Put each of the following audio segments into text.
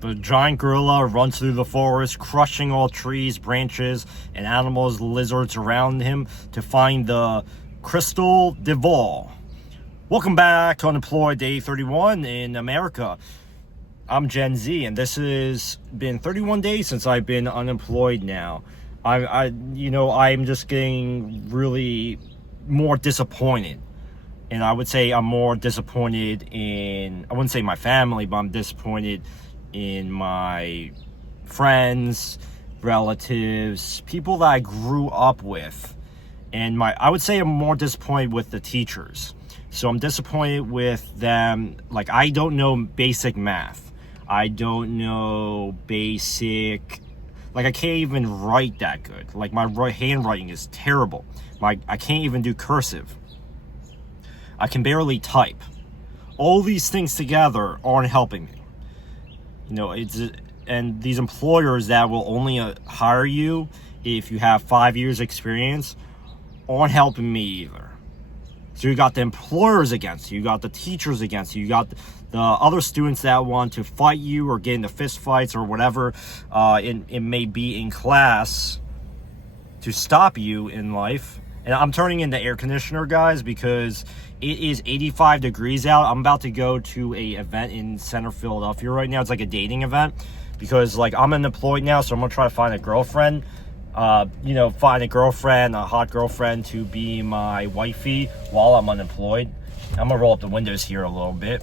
The giant gorilla runs through the forest, crushing all trees, branches, and animals, lizards around him to find the crystal Devol. Welcome back to Unemployed, day 31 in America. I'm Gen Z, and this has been 31 days since I've been unemployed now. I'm just getting really more disappointed. And I would say I'm more disappointed in, I wouldn't say my family, but I'm disappointed in my friends, relatives, people that I grew up with. And I would say I'm more disappointed with the teachers. So I'm disappointed with them. Like, I don't know basic math. I don't know basic, like, I can't even write that good. Like, my handwriting is terrible. I can't even do cursive. I can barely type. All these things together aren't helping me. You know, and these employers that will only hire you if you have 5 years experience aren't helping me either. So you got the employers against you, you got the teachers against you, you got the other students that want to fight you or get into fist fights or whatever it may be in class to stop you in life. And I'm turning in the air conditioner, guys, because it is 85 degrees out. I'm about to go to a event in center Philadelphia right now. It's like a dating event because, like, I'm unemployed now, so I'm going to try to find a girlfriend. Find a girlfriend, a hot girlfriend to be my wifey while I'm unemployed. I'm going to roll up the windows here a little bit.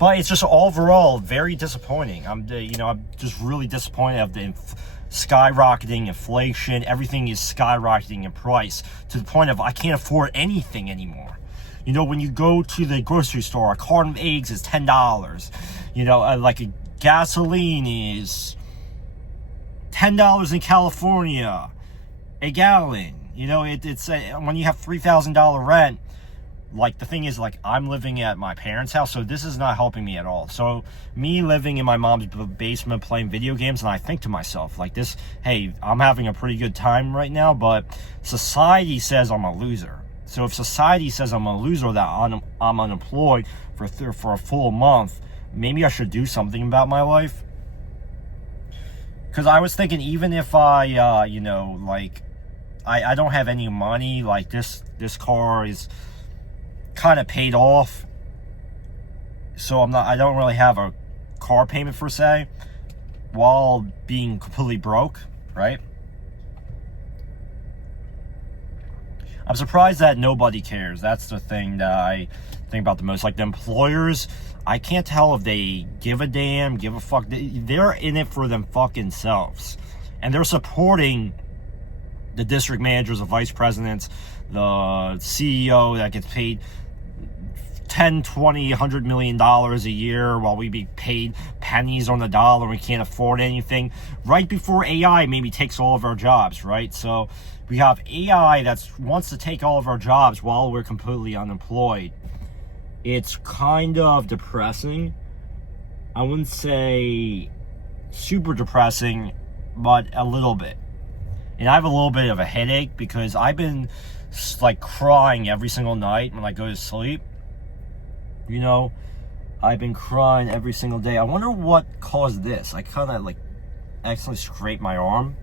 But it's just overall very disappointing. I'm just really disappointed of the skyrocketing inflation. Everything is skyrocketing in price to the point of I can't afford anything anymore. You know, when you go to the grocery store, a carton of eggs is $10. You know, like a gasoline is $10 in California, a gallon. You know, it's when you have $3,000 rent. Like, the thing is, like, I'm living at my parents' house, so this is not helping me at all. So me living in my mom's basement playing video games, and I think to myself, like, this, hey, I'm having a pretty good time right now, but society says I'm a loser. So if society says I'm a loser, that I'm unemployed for a full month, maybe I should do something about my life. Because I was thinking, even if I, I don't have any money, like, this car is kind of paid off, so I don't really have a car payment per se while being completely broke, right? I'm surprised that nobody cares. That's the thing that I think about the most. Like, the employers, I can't tell if they give a damn, give a fuck. They're in it for them fucking selves, and they're supporting the district managers, the vice presidents, the CEO that gets paid $10, $20, $100 million a year while we be paid pennies on the dollar. We can't afford anything. Right before AI maybe takes all of our jobs, right? So we have AI that wants to take all of our jobs while we're completely unemployed. It's kind of depressing. I wouldn't say super depressing, but a little bit. And I have a little bit of a headache because I've been, like, crying every single night when I go to sleep. You know, I've been crying every single day. I wonder what caused this. I kind of, like, accidentally scraped my arm.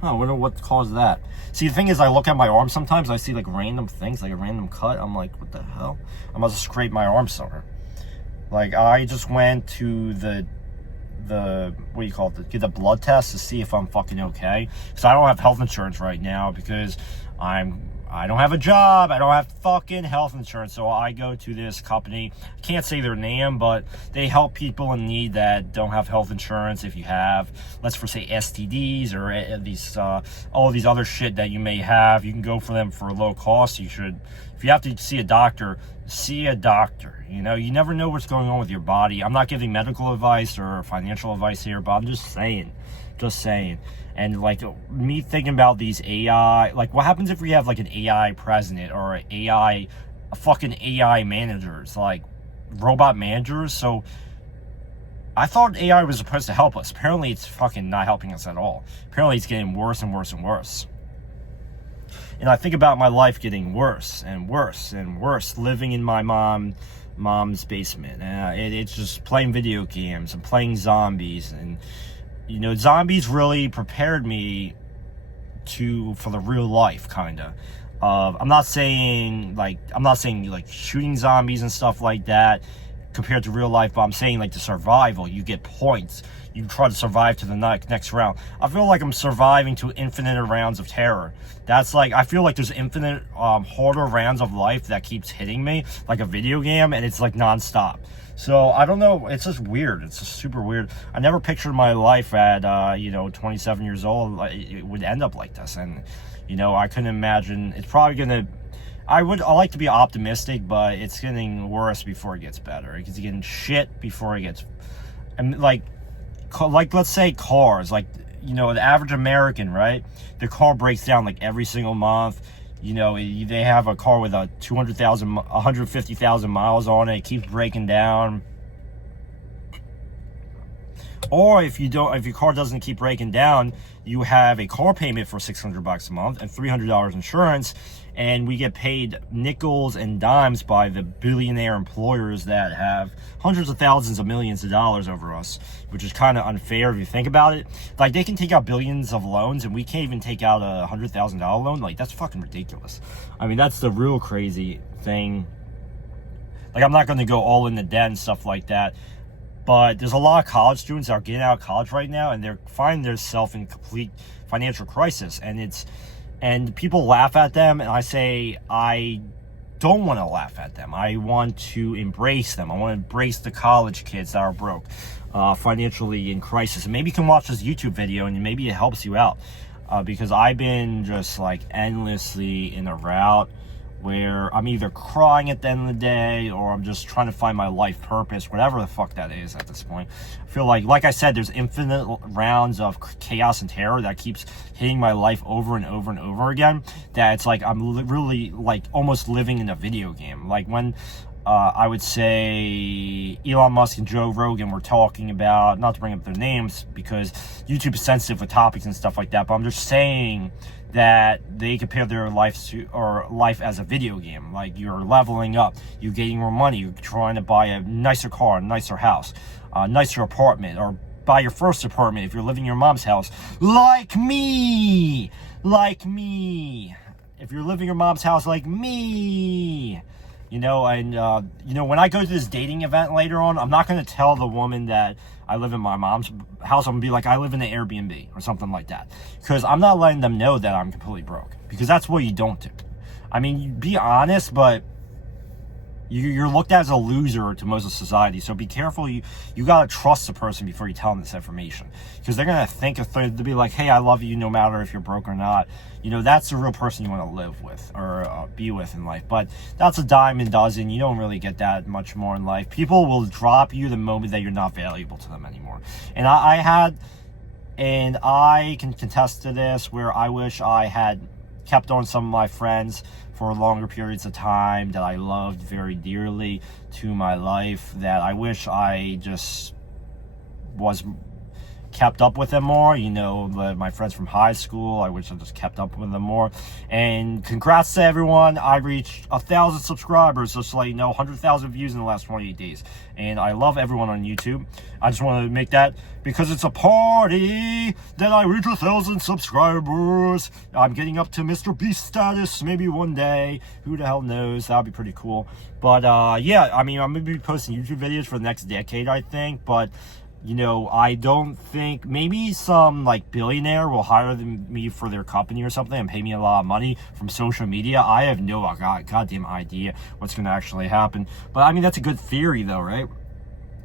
I wonder what caused that. See, the thing is, I look at my arm sometimes, I see, like, random things, like a random cut. I'm like, what the hell? I must have scraped my arm somewhere. Like, I just went to the what do you call it, get the blood test to see if I'm fucking okay. Because I don't have health insurance right now because I don't have a job. I don't have fucking health insurance. So I go to this company. I can't say their name, but they help people in need that don't have health insurance. If you have, let's say STDs or these all these other shit that you may have, you can go for them for a low cost. You should, if you have to see a doctor, see a doctor. You know, you never know what's going on with your body. I'm not giving medical advice or financial advice here, but I'm just saying. And, like, me thinking about these AI, like, what happens if we have, like, an AI president or a fucking AI managers, like, robot managers? So I thought AI was supposed to help us. Apparently it's fucking not helping us at all. Apparently it's getting worse and worse and worse. And I think about my life getting worse and worse and worse, living in my mom's mom's basement. It's just playing video games and playing zombies. And, you know, zombies really prepared me for the real life, kind of. I'm not saying like shooting zombies and stuff like that compared to real life, but I'm saying like the survival. You get points. You try to survive to the next round. I feel like I'm surviving to infinite rounds of terror. That's like, I feel like there's infinite harder rounds of life that keeps hitting me like a video game, and it's like nonstop. So I don't know, it's just weird. It's just super weird. I never pictured my life at 27 years old it would end up like this. And you know, I couldn't imagine. It's probably gonna, I like to be optimistic, but it's getting worse before it gets better. It's getting shit before it gets, and like let's say cars, like, you know, the average American, right? The car breaks down like every single month. You know, they have a car with 150,000 miles on it. It keeps breaking down. Or if your car doesn't keep breaking down, you have a car payment for $600 a month and $300 insurance, and we get paid nickels and dimes by the billionaire employers that have hundreds of thousands of millions of dollars over us, which is kind of unfair if you think about it. Like, they can take out billions of loans, and we can't even take out a $100,000 loan. Like, that's fucking ridiculous. I mean, that's the real crazy thing. Like, I'm not going to go all in the debt and stuff like that, but there's a lot of college students that are getting out of college right now, and they're finding themselves in complete financial crisis. And people laugh at them, and I say, I don't want to laugh at them. I want to embrace them. I want to embrace the college kids that are broke, financially in crisis. And maybe you can watch this YouTube video, and maybe it helps you out, because I've been just like endlessly in a route where I'm either crying at the end of the day, or I'm just trying to find my life purpose, whatever the fuck that is at this point. I feel like I said, there's infinite rounds of chaos and terror that keeps hitting my life over and over and over again, that it's like I'm really like almost living in a video game. Like when I would say Elon Musk and Joe Rogan were talking about, not to bring up their names because YouTube is sensitive with topics and stuff like that, but I'm just saying that they compare their life as a video game. Like, you're leveling up, you're getting more money, you're trying to buy a nicer car, a nicer house, a nicer apartment, or buy your first apartment if you're living in your mom's house. Like me! If you're living in your mom's house like me! You know, and, you know, when I go to this dating event later on, I'm not going to tell the woman that I live in my mom's house. I'm going to be like, I live in an Airbnb or something like that. Because I'm not letting them know that I'm completely broke. Because that's what you don't do. I mean, you be honest, but you're looked at as a loser to most of society. So be careful. You got to trust the person before you tell them this information. Because they're going to think to be like, hey, I love you no matter if you're broke or not. You know, that's the real person you want to live with or be with in life. But that's a dime a dozen. You don't really get that much more in life. People will drop you the moment that you're not valuable to them anymore. And I can contest to this, where I wish I had kept on some of my friends for longer periods of time that I loved very dearly to my life, that I wish I just was kept up with them more. You know, my friends from high school, I wish I just kept up with them more. And congrats to everyone. I reached 1,000 subscribers, just like, 100,000 views in the last 28 days. And I love everyone on YouTube. I just want to make that, because it's a party that I reach 1,000 subscribers. I'm getting up to Mr. Beast status maybe one day. Who the hell knows? That would be pretty cool. But yeah, I mean, I'm going to be posting YouTube videos for the next decade, I think. But you know, I don't think, maybe some like billionaire will hire me for their company or something and pay me a lot of money from social media. I have no goddamn idea what's going to actually happen. But I mean, that's a good theory though, right?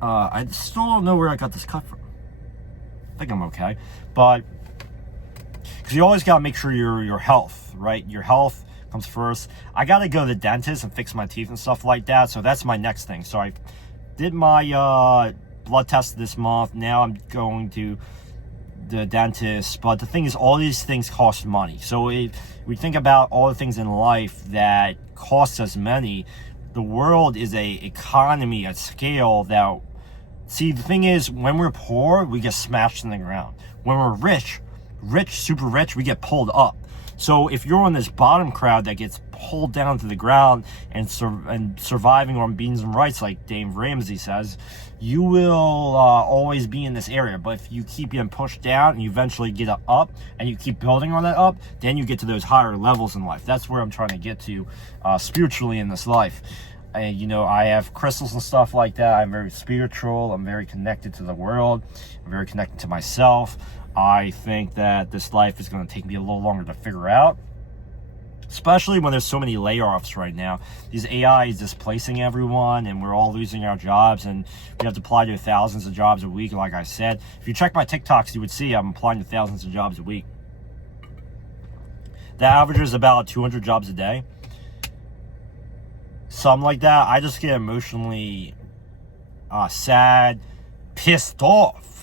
I still don't know where I got this cut from. I think I'm okay. But, because you always got to make sure your health, right? Your health comes first. I got to go to the dentist and fix my teeth and stuff like that. So that's my next thing. So I did my blood test this month. Now I'm going to the dentist. But the thing is, all these things cost money. So if we think about all the things in life that cost us money, the world is a economy at scale that, see, the thing is, when we're poor, we get smashed in the ground. When we're rich, super rich, we get pulled up. So if you're on this bottom crowd that gets pulled down to the ground and surviving on beans and rice, like Dave Ramsey says, you will always be in this area. But if you keep getting pushed down and you eventually get up and you keep building on that up, then you get to those higher levels in life. That's where I'm trying to get to spiritually in this life. You know, I have crystals and stuff like that. I'm very spiritual. I'm very connected to the world. I'm very connected to myself. I think that this life is going to take me a little longer to figure out, especially when there's so many layoffs right now. These AI is displacing everyone, and we're all losing our jobs, and we have to apply to thousands of jobs a week. Like I said, if you check my TikToks, you would see I'm applying to thousands of jobs a week. The average is about 200 jobs a day. Something like that. I just get emotionally sad, pissed off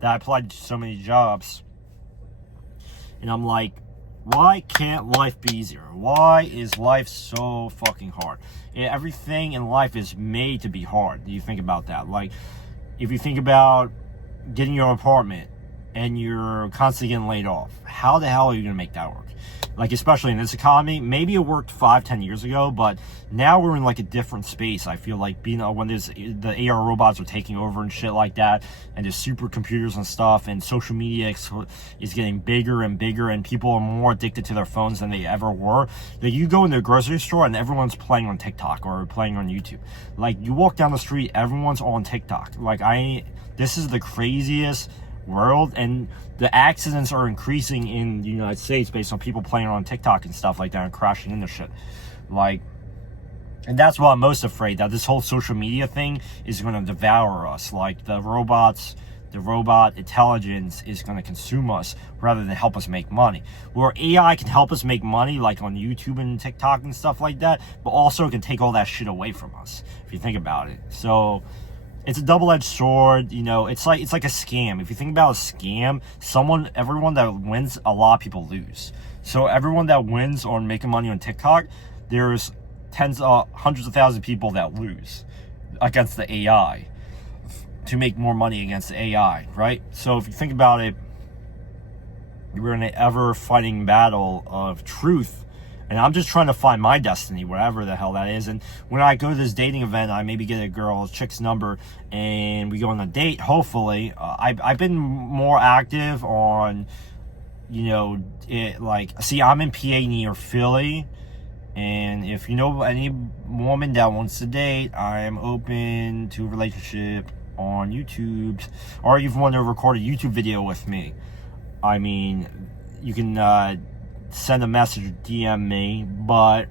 that I applied to so many jobs. And I'm like, why can't life be easier? Why is life so fucking hard? Everything in life is made to be hard. Do you think about that? Like, if you think about getting your apartment and you're constantly getting laid off, how the hell are you going to make that work? Like, especially in this economy, maybe it worked 5-10 years ago, but now we're in like a different space. I feel like being when there's the AR robots are taking over and shit like that, and there's supercomputers and stuff, and social media is getting bigger and bigger, and people are more addicted to their phones than they ever were. Like, you go in the grocery store and everyone's playing on TikTok or playing on YouTube. Like, you walk down the street, everyone's on TikTok. Like, this is the craziest world, and the accidents are increasing in the United States based on people playing on TikTok and stuff like that and crashing into shit. Like, and that's what I'm most afraid, that this whole social media thing is going to devour us. Like, the robot intelligence is going to consume us rather than help us make money. Where AI can help us make money, like on YouTube and TikTok and stuff like that, but also it can take all that shit away from us, if you think about it. So it's a double-edged sword. You know, it's like a scam. If you think about a scam, everyone that wins, a lot of people lose. So everyone that wins on making money on TikTok, there's hundreds of thousands of people that lose against the AI to make more money against the AI, right? So if you think about it, we're in an ever-fighting battle of truth. And I'm just trying to find my destiny, whatever the hell that is. And when I go to this dating event, I maybe get a chick's number, and we go on a date, hopefully. I've been more active on, you know, I'm in PA near Philly. And if you know any woman that wants to date, I am open to a relationship on YouTube. Or if you want to record a YouTube video with me, I mean, you can send a message, DM me. But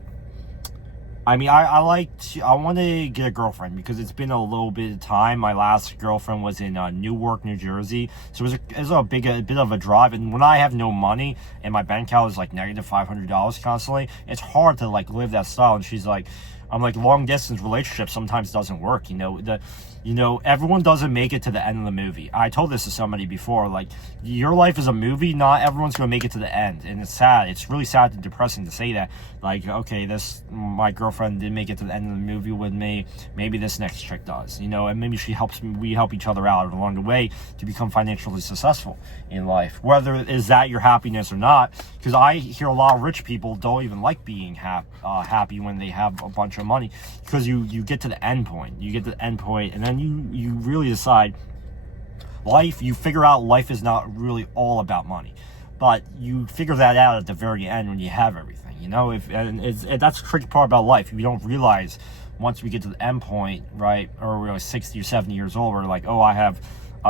I mean, I want to get a girlfriend because it's been a little bit of time. My last girlfriend was in Newark, New Jersey, so it was a bit of a drive. And when I have no money and my bank account is like negative $500 constantly, it's hard to like live that style. And she's like, I'm like, long distance relationship sometimes doesn't work. You know, everyone doesn't make it to the end of the movie. I told this to somebody before, like, your life is a movie, not everyone's going to make it to the end. And it's sad. It's really sad and depressing to say that. Like, okay, my girlfriend didn't make it to the end of the movie with me. Maybe this next chick does, you know, and maybe we help each other out along the way to become financially successful in life. Whether is that your happiness or not, because I hear a lot of rich people don't even like being happy when they have a bunch of money, because you get to the end point. You get to the end point, and then you really decide you figure out life is not really all about money, but you figure that out at the very end when you have everything, you know. That's the tricky part about life. We don't realize once we get to the end point, right, or we're like 60 or 70 years old, we're like, oh, I have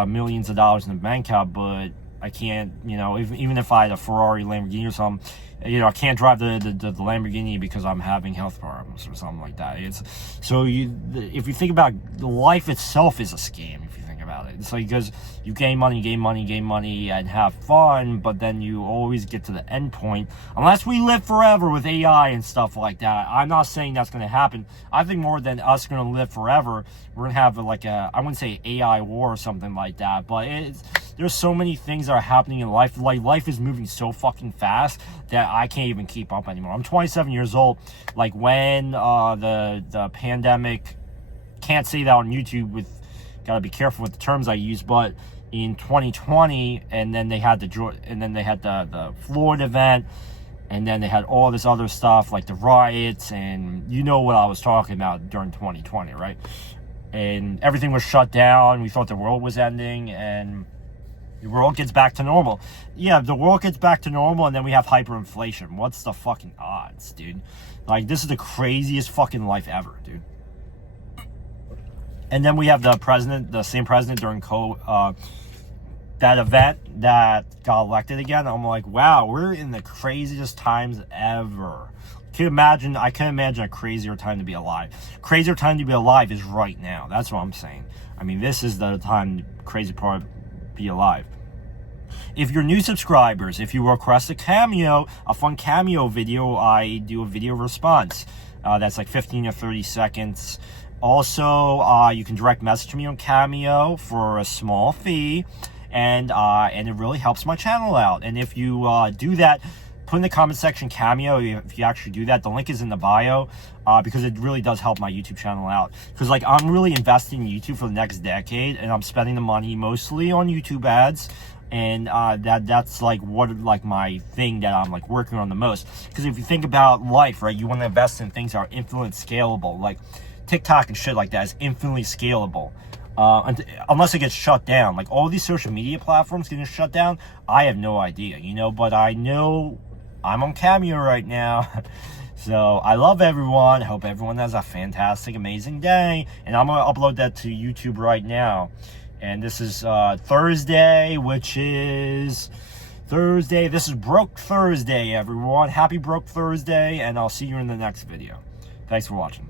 millions of dollars in the bank account, but I can't, you know, even if I had a Ferrari, Lamborghini or something, you know, I can't drive the Lamborghini because I'm having health problems or something like that. If you think about life itself is a scam, if you think about it. It's like, because you gain money and have fun, but then you always get to the end point. Unless we live forever with AI and stuff like that. I'm not saying that's going to happen. I think more than us going to live forever, we're going to have I wouldn't say AI war or something like that, but there's so many things that are happening in life. Like, life is moving so fucking fast that I can't even keep up anymore. I'm 27 years old. Like, when the pandemic, can't say that on YouTube, gotta be careful with the terms I use, but in 2020, and then they had the Floyd event, And then they had all this other stuff like the riots, and you know what I was talking about during 2020, right? And everything was shut down. We thought the world was ending, and the world gets back to normal. Yeah, the world gets back to normal, and then we have hyperinflation. What's the fucking odds, dude? Like, this is the craziest fucking life ever, dude. And then we have the president, the same president during that event that got elected again. I'm like, wow, we're in the craziest times ever. I can't imagine a crazier time to be alive. Crazier time to be alive is right now. That's what I'm saying. I mean, this is the time, crazy part, be alive. If you're new subscribers, if you request a Cameo, a fun Cameo video, I do a video response. That's like 15 or 30 seconds. Also, you can direct message me on Cameo for a small fee, and it really helps my channel out. And if you do that, put in the comment section Cameo if you actually do that. The link is in the bio, because it really does help my YouTube channel out. Because like, I'm really investing in YouTube for the next decade, and I'm spending the money mostly on YouTube ads. And that's like my thing that I'm like working on the most. Because if you think about life, right, you want to invest in things that are infinitely scalable. Like TikTok and shit like that is infinitely scalable. Unless it gets shut down. Like all these social media platforms getting shut down, I have no idea, you know, but I know I'm on Cameo right now. So I love everyone. Hope everyone has a fantastic, amazing day. And I'm going to upload that to YouTube right now. And this is Thursday, which is Thursday. This is Broke Thursday, everyone. Happy Broke Thursday, and I'll see you in the next video. Thanks for watching.